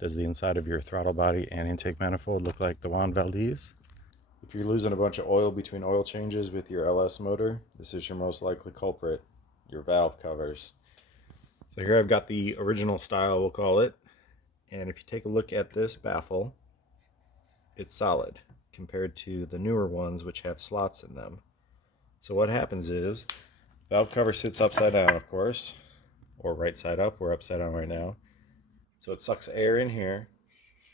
Does the inside of your throttle body and intake manifold look like the Juan Valdez? If you're losing a bunch of oil between oil changes with your LS motor, this is your most likely culprit, your valve covers. So here I've got the original style, we'll call it. And if you take a look at this baffle, it's solid compared to the newer ones which have slots in them. So what happens is, valve cover sits upside down, of course, or right side up. We're upside down right now. So it sucks air in here,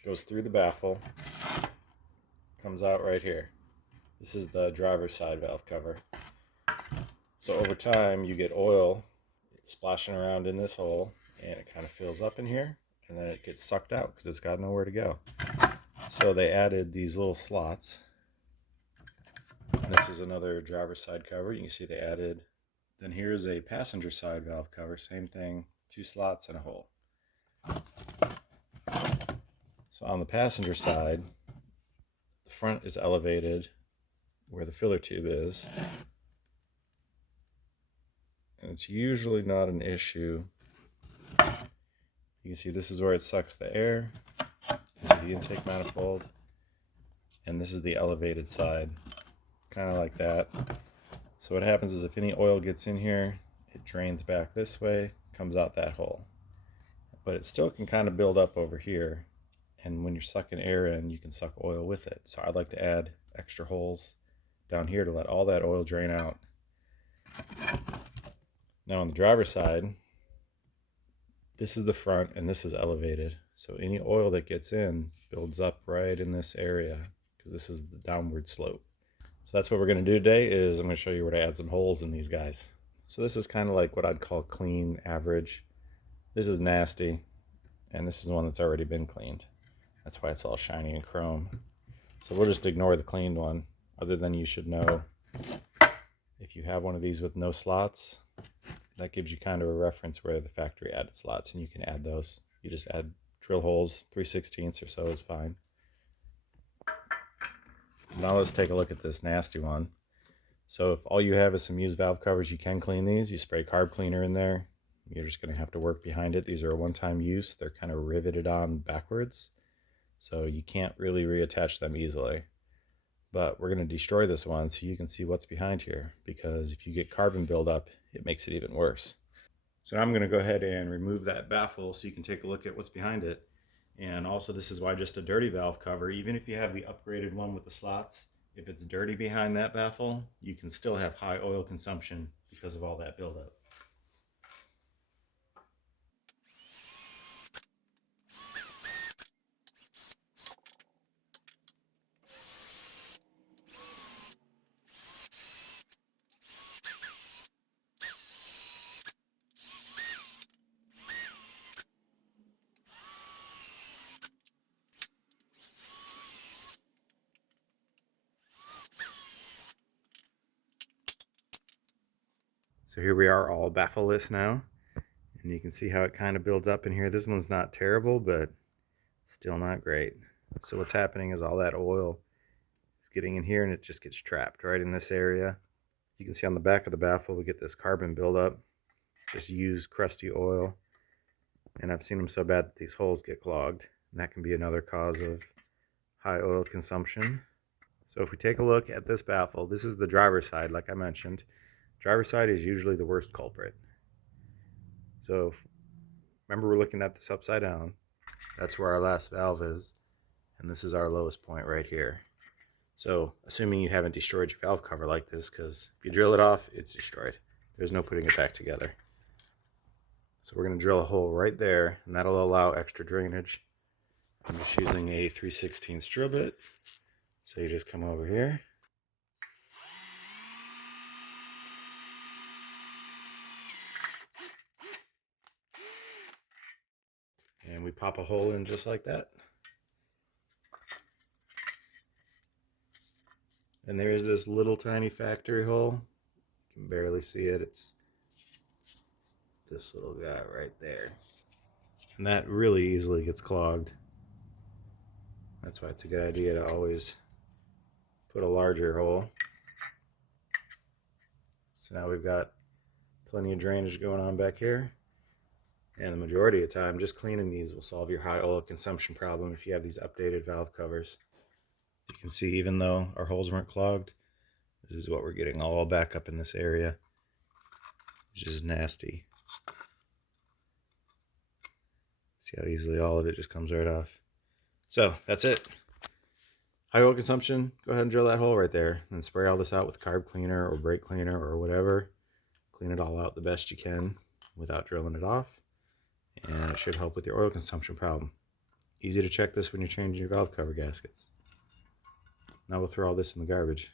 goes through the baffle, comes out right here. This is the driver's side valve cover. So over time you get oil splashing around in this hole, and it kind of fills up in here, and then it gets sucked out because it's got nowhere to go. So they added these little slots. And this is another driver's side cover. You can see they added. Then here's a passenger side valve cover. Same thing, 2 slots and a hole. So on the passenger side, the front is elevated where the filler tube is. And it's usually not an issue. You can see this is where it sucks the air into the intake manifold. And this is the elevated side, kind of like that. So what happens is if any oil gets in here, it drains back this way, comes out that hole. But it still can kind of build up over here. And when you're sucking air in, you can suck oil with it. So I'd like to add extra holes down here to let all that oil drain out. Now on the driver's side, this is the front and this is elevated. So any oil that gets in builds up right in this area because this is the downward slope. So that's what we're going to do today is I'm going to show you where to add some holes in these guys. So this is kind of like what I'd call clean average. This is nasty, and this is one that's already been cleaned. That's why it's all shiny and chrome. So we'll just ignore the cleaned one, other than you should know if you have one of these with no slots, that gives you kind of a reference where the factory added slots, and you can add those. You just add drill holes, 3/16 or so is fine. So now let's take a look at this nasty one. So if all you have is some used valve covers, you can clean these. You spray carb cleaner in there. You're just going to have to work behind it. These are a one-time use. They're kind of riveted on backwards, so you can't really reattach them easily. But we're going to destroy this one so you can see what's behind here, because if you get carbon buildup, it makes it even worse. So now I'm going to go ahead and remove that baffle so you can take a look at what's behind it. And also, this is why just a dirty valve cover, even if you have the upgraded one with the slots, if it's dirty behind that baffle, you can still have high oil consumption because of all that buildup. So here we are all baffle-less now, and you can see how it kind of builds up in here. This one's not terrible, but still not great. So what's happening is all that oil is getting in here, and it just gets trapped right in this area. You can see on the back of the baffle we get this carbon buildup, just used crusty oil, and I've seen them so bad that these holes get clogged, and that can be another cause of high oil consumption. So if we take a look at this baffle, this is the driver's side, like I mentioned. Driver's side is usually the worst culprit. So remember, we're looking at this upside down. That's where our last valve is, and this is our lowest point right here. So assuming you haven't destroyed your valve cover like this, because if you drill it off, it's destroyed. There's no putting it back together. So we're going to drill a hole right there, and that'll allow extra drainage. I'm just using a 3/16 drill bit. So you just come over here. And we pop a hole in just like that. And there's this little tiny factory hole. You can barely see it. It's this little guy right there. And that really easily gets clogged. That's why it's a good idea to always put a larger hole. So now we've got plenty of drainage going on back here. And the majority of the time, just cleaning these will solve your high oil consumption problem if you have these updated valve covers. You can see even though our holes weren't clogged, this is what we're getting all back up in this area, which is nasty. See how easily all of it just comes right off. So that's it. High oil consumption, go ahead and drill that hole right there. And spray all this out with carb cleaner or brake cleaner or whatever. Clean it all out the best you can without drilling it off. And it should help with your oil consumption problem. Easy to check this when you're changing your valve cover gaskets. Now we'll throw all this in the garbage.